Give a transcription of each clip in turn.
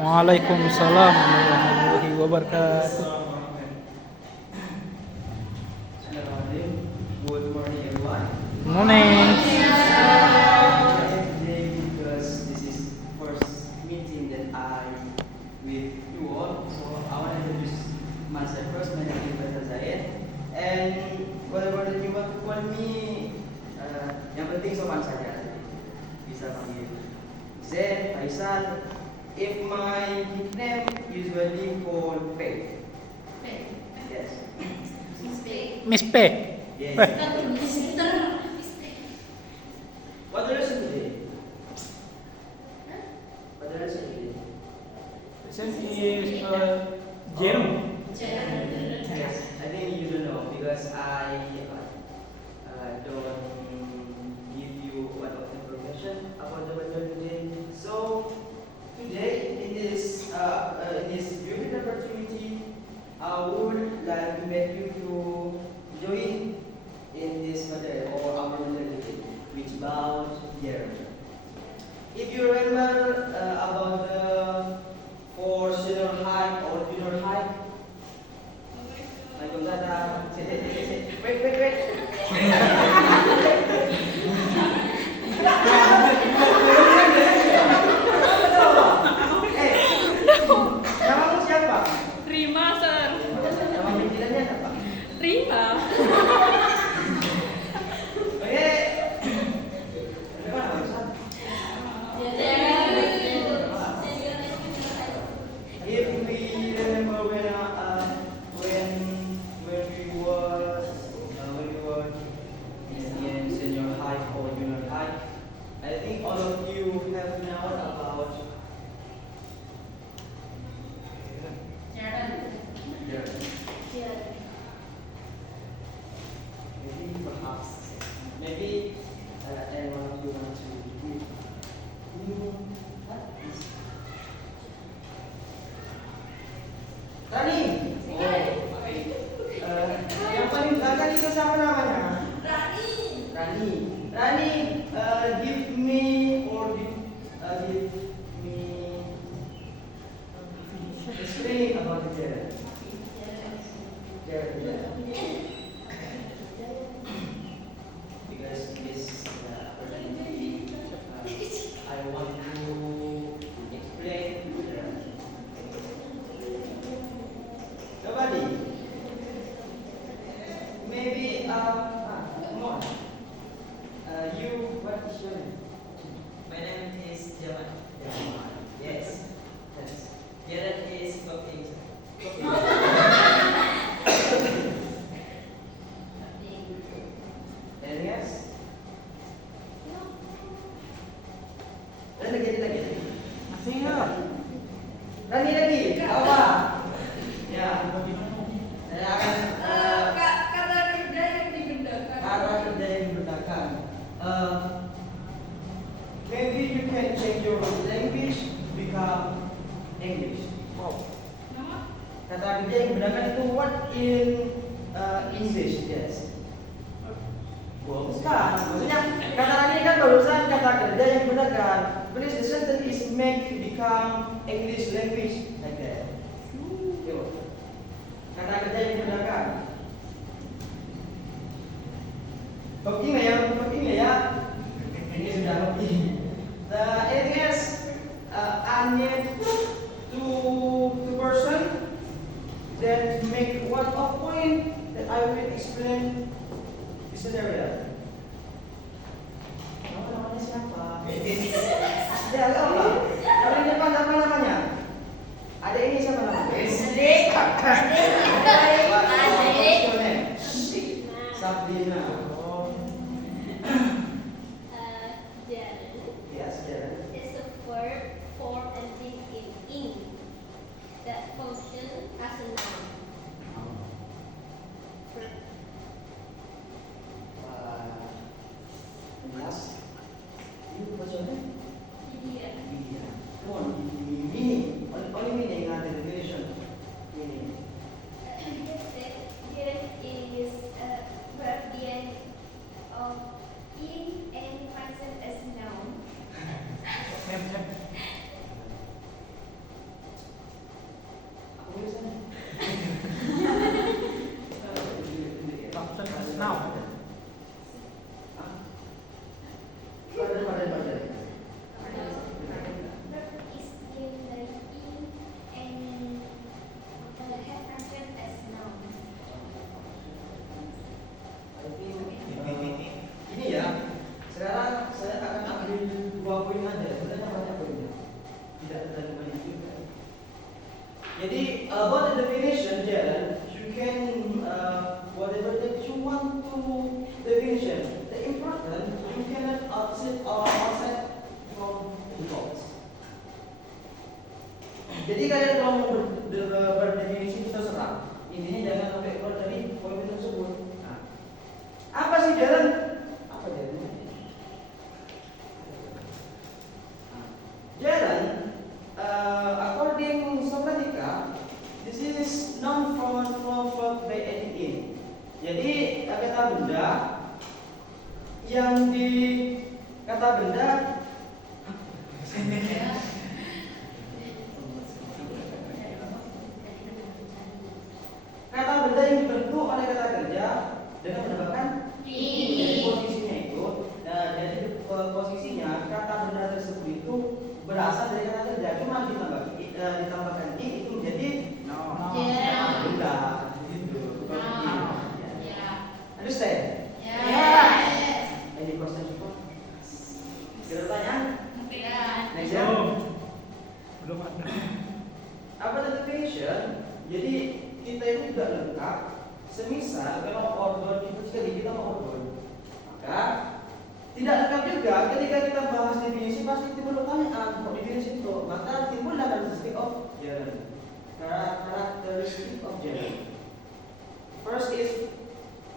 Waalaikumsalam warahmatullahi wabarakatuh. Good morning, everyone. Morning. Today, because this is first meeting that I with you all, so I want to introduce myself first. My name is Faisal Zahid, and whatever that you want to call me, yang penting sopan saja. Bisa panggil Zain, Faisal. If my nickname usually called Pei. Yes. Miss P. Yes. What the lesson today? What the lesson today? This is Jerome. Yes, I think you don't know because I don't give you a lot of information about the weather today. So today in this beautiful opportunity, I would like to invite you to join in this weather or our weather today, which about here. If you remember about the for senior hike or junior hike, like that. Wait. Namamu siapa? Rima, Sir. Nama panggilannya apa? Rima. Oke. Bagaimana, Ustaz? If we remember when we were in senior high or junior high, I think all of you have known about maybe anyone of you want to give what is Rani? Yang paling belakang itu siapa namanya? Rani, give me explain about the Jared. Because this opportunity, I want to explain nobody. Maybe come on. You, what is your name? My name is Jaman. Yes. Jared is cooking. Anything else? Lagi. Masih enggak? Lagi. Apa? Ya. Saya akan Kata kerja yang dibedakan. kata kerja yang dibedakan. Maybe you can change your language become English. Wow. Kata kerja yang dibedakan itu what in English? Yes. Bukan. Maksudnya kata ini kan barusan kata kerja yang dibedakan. Please the sentence is make become English language like that. Yuk. Kata kerja yang dibedakan. Hoki nggak ya? Ini sudah hoki. Anything else? I need two person that make one of point that I will explain this area. Namanya siapa? Ya, apa? Kalau di depan apa namanya? Ada ini siapa namanya? Sabrina. Oh. Yes, Jared. Is a verb form ending in ing that function as a noun. Last. You what's your name? Lydia. Lydia. Come on, meaning. Only meaning, not the definition. Meaning. There is a verb being of in and function as noun. Jadi about the definition, Jaren, you can whatever that you want to definition. The important you cannot outside from the box. Jadi kalian kalau mau berdefinisi itu terserah. Intinya jangan sampai keluar dari poin tersebut. Nah, apa sih Jaren? Apa Jaren? Jaren, according Socratica, this is noun from verb by adding in. Jadi kata benda yang di kata benda kata benda yang dibentuk oleh kata kerja dengan menambahkan jadi posisinya itu, jadi posisinya kata benda tersebut itu berasal dari kata kerja, cuma ditambahkan i itu menjadi benda gitu. Understand? Any question before? Ada pertanyaan? Next ya. Belum ada. Apa definition? Jadi kita itu tidak lengkap. Semisal kalau order itu sekali kita mau order, maka tidak lengkap juga ketika kita bahas definisi pasti timbul pertanyaan kok definisi itu, maka timbullah karakteristik of Jaren. Karakteristik of Jaren. First is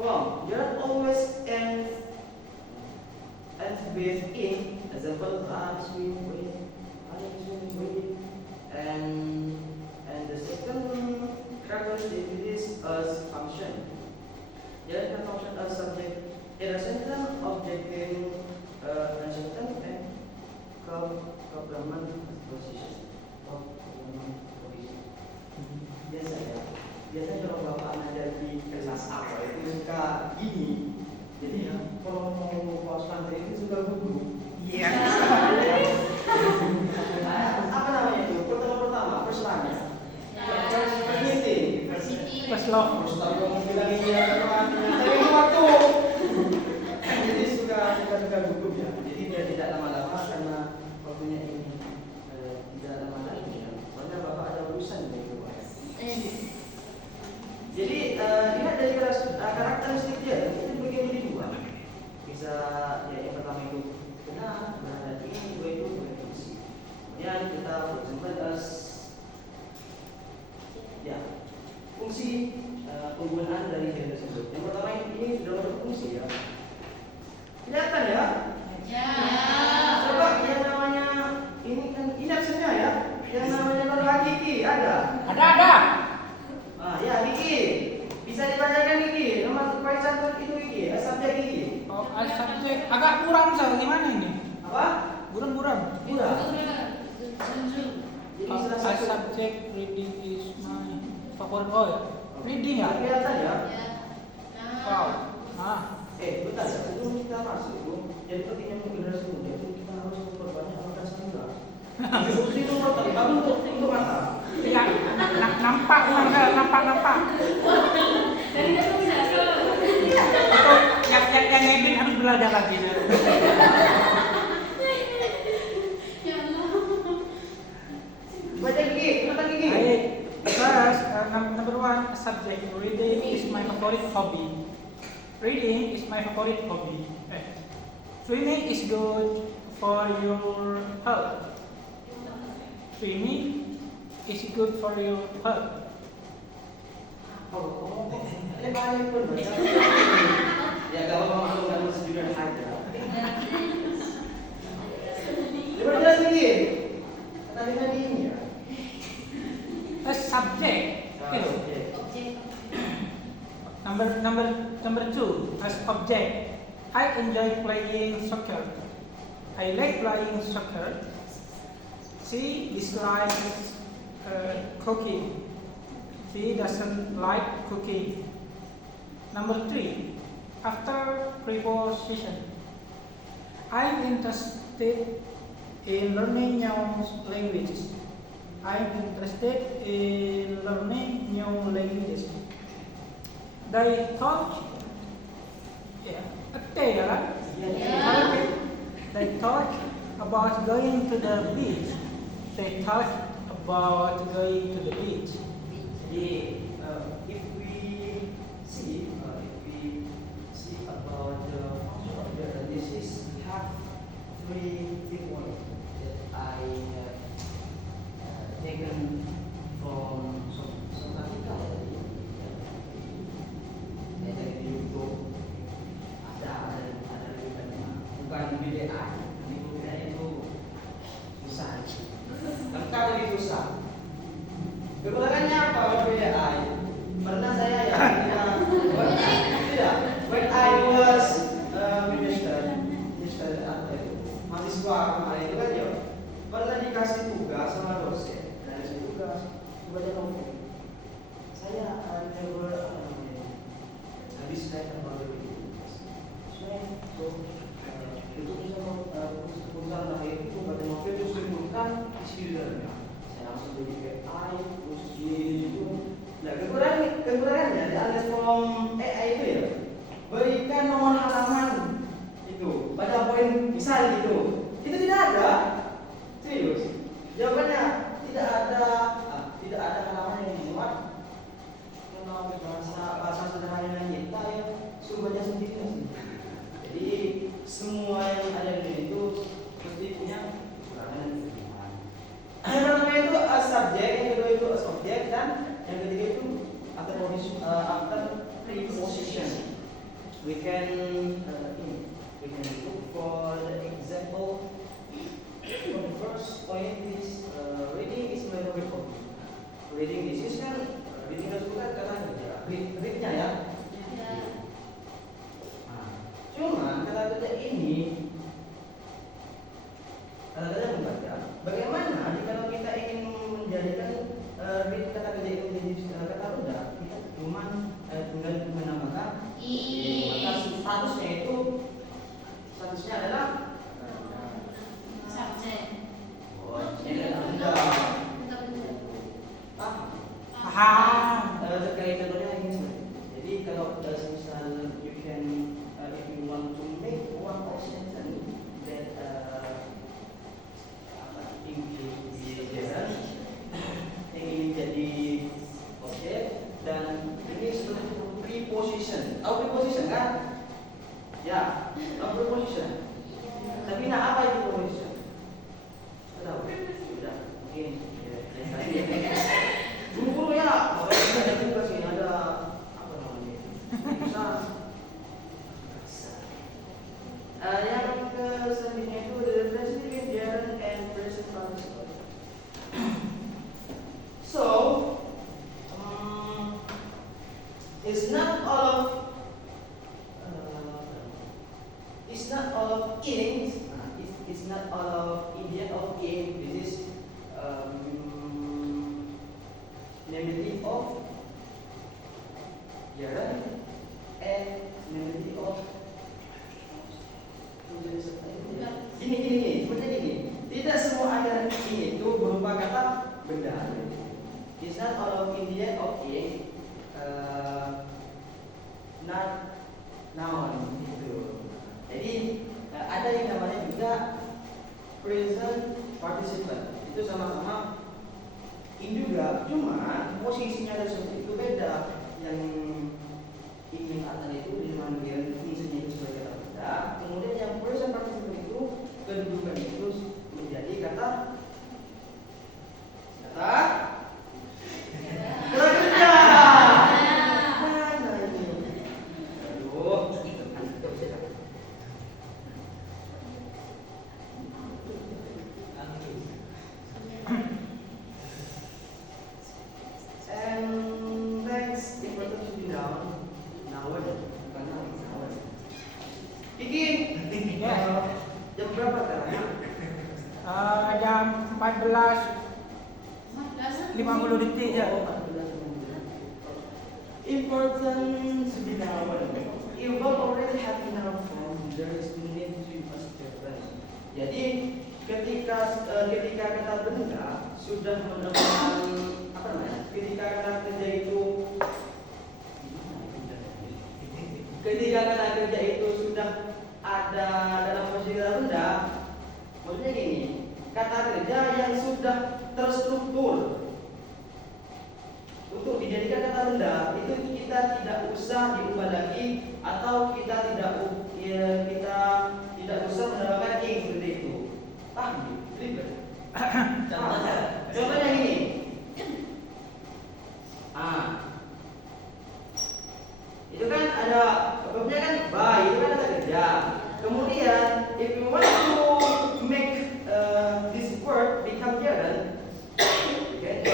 form. Jaren always ends with in. Example, I swim with, and the second characteristic is as function. Jaren can function as subject. Irrational, objective, uncertain, and complement position. Biasanya kalau bapak ngajar di kelas apa itu suka gini. Jadi kalau mau puas materi itu suka gugup. Iya. Apa namanya itu? Pertama, first time. First meeting. First love. First time mau bilang ini ya teman. Tapi waktu. Jadi suka gugup ya. Jadi biar tidak lama-lama karena waktunya ini tidak lama lagi ya. Soalnya bapak ada urusan gitu. Jadi lihat dari karakteristik dia itu dibagi menjadi dua. Bisa ya yang pertama itu benar, berada ini, dua itu berfungsi. Kemudian kita berjumpa as ya fungsi penggunaan dari Jaren tersebut. Yang pertama ini sudah berfungsi ya. Kelihatan ya? Coba yang namanya ini kan ini actionnya ya. Yang namanya hakiki ada. Ada. Ya Gigi, bisa dibacakan Gigi. Nomor poin satu itu Gigi, subjek Gigi. Oh, subjek agak kurang soal gimana ini? Apa? Buram. Jadi salah satu Subject reading is my favorite. Oh ya, reading ya? kelihatan ya. Wow. Bentar ya, sebelum kita masuk itu, jadi pentingnya generasi muda itu kita harus memperbanyak makan sayur. Itu baru untuk mata. Ya, nampak. Itu yang edit harus belajar lagi. Baca Gigi, kenapa Gigi? Baik. First, number one, subject reading is my favorite hobby. Reading is my favorite hobby. Swimming is good for your health. Swimming is good for your health. Ini banyak pun baca. Ya gak apa-apa masuk dalam student aja. Coba jelas Gigi. Tadi ini ya. Subject. Number two, as object. I enjoy playing soccer. I like playing soccer. She dislikes cooking. She doesn't like cooking. Number three, after preposition. I'm interested in learning new languages. I'm interested in learning new languages. They talk, They talk about going to the beach. They talk about going to the beach. Jadi, if we see about the function of the disease, we have three points that I have taken from some article dari YouTube. Ada bukan BDA, BDA itu susah. Lengkap tapi susah. Kekurangannya apa BDA? Pernah saya ya tidak. When I was minister apa itu mahasiswa kemarin itu kan ya pernah dikasih tugas sama dosen. Dari situ tugas baca novel. Saya never habis naik about it. So itu keputusan terakhir itu baca novel terus ditemukan isi dalamnya. Saya langsung jadi kayak terus gitu. Nah kekurangannya ada from AI itu ya. Berikan nomor halaman itu pada poin misal gitu. Itu tidak ada. Serius. Jawabannya tidak ada halaman yang dimuat. Kalau bahasa sederhana kita ya suruh baca sendiri sih. Jadi semua yang ada di itu pasti punya kekurangan dan kelebihan. Yang pertama itu subjek, yang kedua itu objek, dan yang ketiga itu after preposition. We can look for the example. For the first point is reading is my favorite hobby. Reading this is kan reading harus bukan kata kerja. Readnya ya. Cuma kata kerja ini kata kerja membaca. Bagaimana kalau kita ingin menjadikan read kata kerja itu menjadi kata benda, kita cuma tinggal menambahkan maka statusnya adalah Subjek. ini adalah benda. Paham. Terkait contohnya ini seperti ini. Jadi kalau misal you can if you want to make one sentence that ingin jadi objek dan ini struktur preposition. Tahu preposition kan? Ya, tahu preposition. Tapi nah apa itu preposition? Tahu? Sudah. Mungkin guru ya, ada juga sih ada apa namanya? Bisa. Yang ke selanjutnya itu the difference between gerund and present participle. So, it's not all of ing. It's not all of idiot of ing. This is negative of gerund and negative of gini, seperti ini. Tidak semua ada ini itu berupa kata benda. It's not all of Indian okay, not noun gitu. Jadi ada yang namanya juga present participle. Itu sama-sama in juga, cuma posisinya ada seperti itu beda. Yang ingin kata itu dimanggil fungsinya itu sebagai kata benda. Kemudian yang present participle itu kedudukan itu menjadi kata kerja. Mana ini? Aduh, and next important to be noun, bukan noun. Iki, jam berapa sekarang? Jam 14.50 detik ya. Important to be noun. If verb already have noun form, there is no need to use difference. Jadi ketika kata benda sudah menemukan apa namanya? Ketika kata kerja itu sudah ada dalam posisi kata benda, maksudnya gini, kata kerja yang sudah terstruktur rendah itu kita tidak usah diubah lagi atau kita tidak usah menambahkan ing seperti itu. Paham? Ribet. Contohnya. Contohnya ini. Itu kan ada verbnya kan by, itu kan ada kerja. Kemudian if you want to make this word become gerund, okay,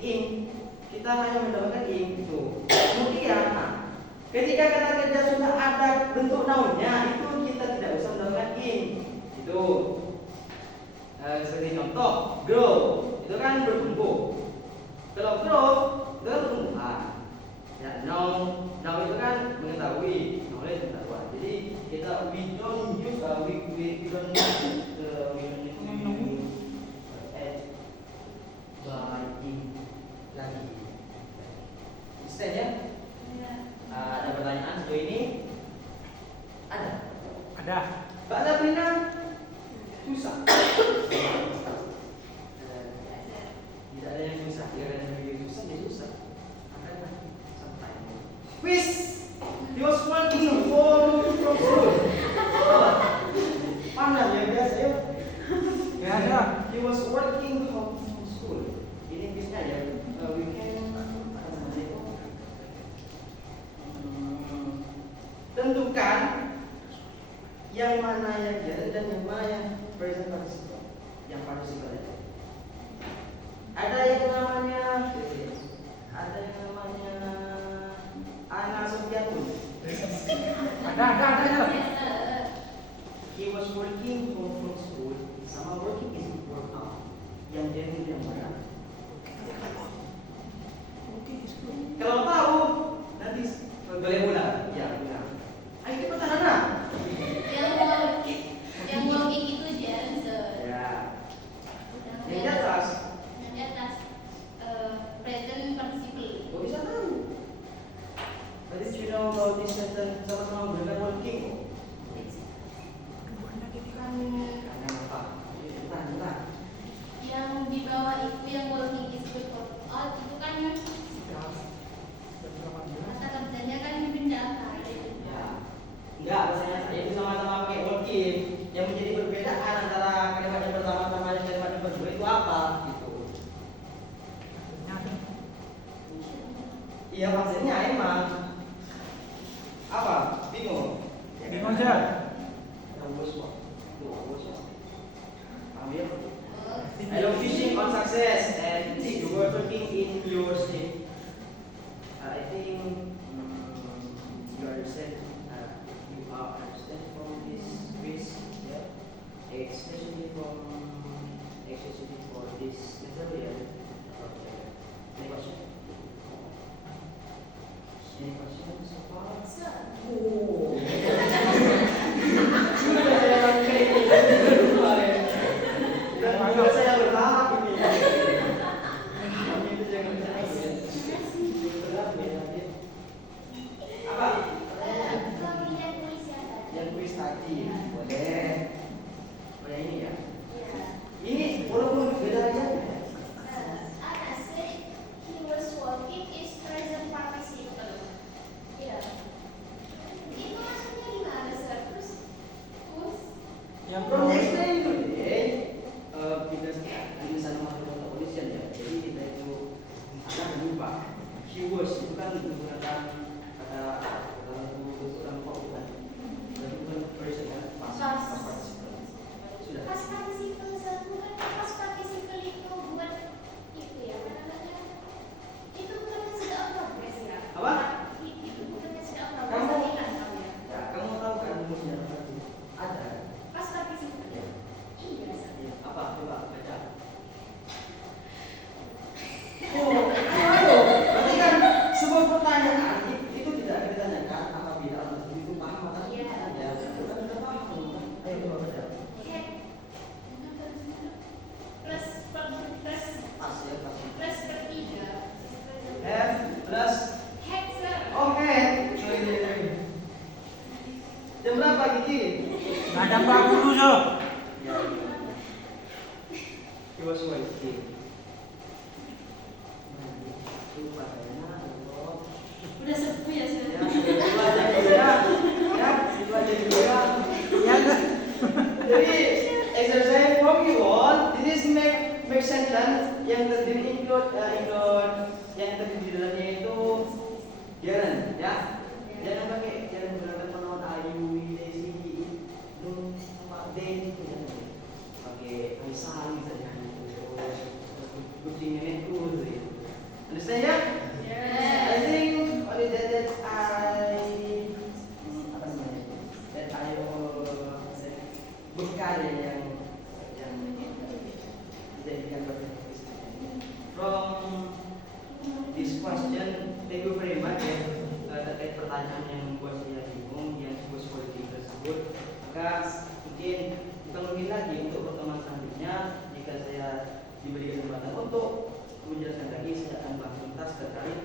in kita hanya menambahkan in itu. Kemudian ketika kata kerja sudah ada bentuk nounnya, itu kita tidak usah menambahkan in. Itu seperti contoh grow, itu kan bertumbuh. Kalau grow itu kan pertumbuhan. Ya, now itu kan mengetahui, knowledge pengetahuan. Jadi kita we don't use we don't use add by in lagi. Instead ya. Ada pertanyaan sejauh ini? Ada. Mbak Sabrina susah. Tidak ada yang susah. Jika ada yang lebih susah, dia susah. Quiz. He was working from school. Panas ya biasa ya. Biasa. He was working from school. Ini quiznya ya. We can tentukan yang mana yang gerund dan yang mana yang present participle. Yang participle aja. Ada yang namanya Ana Sofiatun. Ada. He was working from school. Sama working is work out. Yang jadi yang mana? Kalau tahu nanti boleh ulang. Ya, ulang. Ayo cepat Ana. Yang walking itu gerund, sir. Ya. Yang di atas. Yang di atas present participle. Kok bisa tahu? Tadi you know about this sentence sama-sama menggunakan working. Karena apa? Bentar. Yang di bawah itu yang walking is good for all itu kan kata kerjanya kan dipindahkan. Ya. Enggak, bahasanya itu sama-sama pakai working. Yang menjadi perbedaan antara kalimat yang pertama sama kalimat yang kedua itu apa? Gitu. Iya maksudnya emang apa? Bingung? Bingung aja. I love fishing on success and you were working in your state. I think you understand. You are understand from this quiz, yeah. Especially for this material. Any question? Any questions so far? Sir. Oh. Sudah saya pakai kemarin. Dan juga saya bertahap ini. Itu jangan apa? Yang kuis tadi boleh. Boleh ini ya. Ini walaupun beda aja. Ana said he was walking is present participle. Ya. Itu maksudnya gimana, sir? Terus Yang From the explain today, because ini sama dengan polisian ya. Jadi kita itu akan berubah. Keywords itu kan menggunakan kata bentuk dan kok bukan. Dan bukan person kan pas participle. Sudah. pas participle, sir. Bukan pas participle itu buat itu ya, apa namanya? Itu bukan sudah progress ya. Apa? Itu bukan sudah progress. Kamu- Tadi kan tahu ya. Ya, kamu tahu kan rumusnya apa itu? Ada. Pas participle. Ya. Iya, sir. Ya. Apa? Coba baca. Oh, ayo. Berarti kan sebuah pertanyaan itu tidak ditanyakan apabila orang itu paham atau Iya. tidak. Ya, itu kan sudah paham. Ayo coba baca. Head plus Pas ya, pas. plus ketiga. F plus Head, sir. oke. Jam berapa Kiki? nggak ada Pak Guru, so. Ya. He was waiting. lupa saya Allah. Udah sepuh ya sih. Ya, itu aja dulu ya. Ya, itu aja dulu ya. Ya, Jadi exercise from you on, this is make sentence yang terdiri include yang terdiri di dalamnya itu Jaren, ya. Jangan gunakan pronoun ayu, desi, nun, mak, den, pakai misal saja terus kucingnya itu, understand ya? I think only that I bekal yang dijadikan berbasis. From this question, thank you very much ya terkait pertanyaan yang membuat saya bingung yang disebut politik tersebut. Maka mungkin lagi untuk pertemuan selanjutnya jika saya diberi kesempatan untuk menjelaskan lagi, saya akan bahas tuntas terkait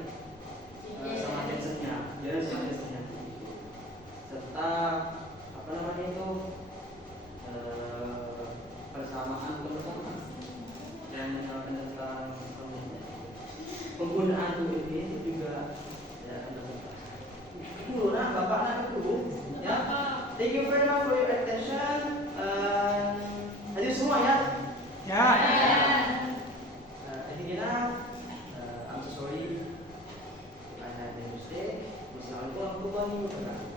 sama tensornya, jalan sama tensornya, serta apa namanya itu persamaan dan tentang penggunaan UED itu juga saya akan lakukan. Dulu nah bapak nanti dulu ya. Thank you very much for your attention. Hadir semua ya. ya. I think enough. I'm so sorry if I had a mistake. Wassalamualaikum warahmatullahi wabarakatuh.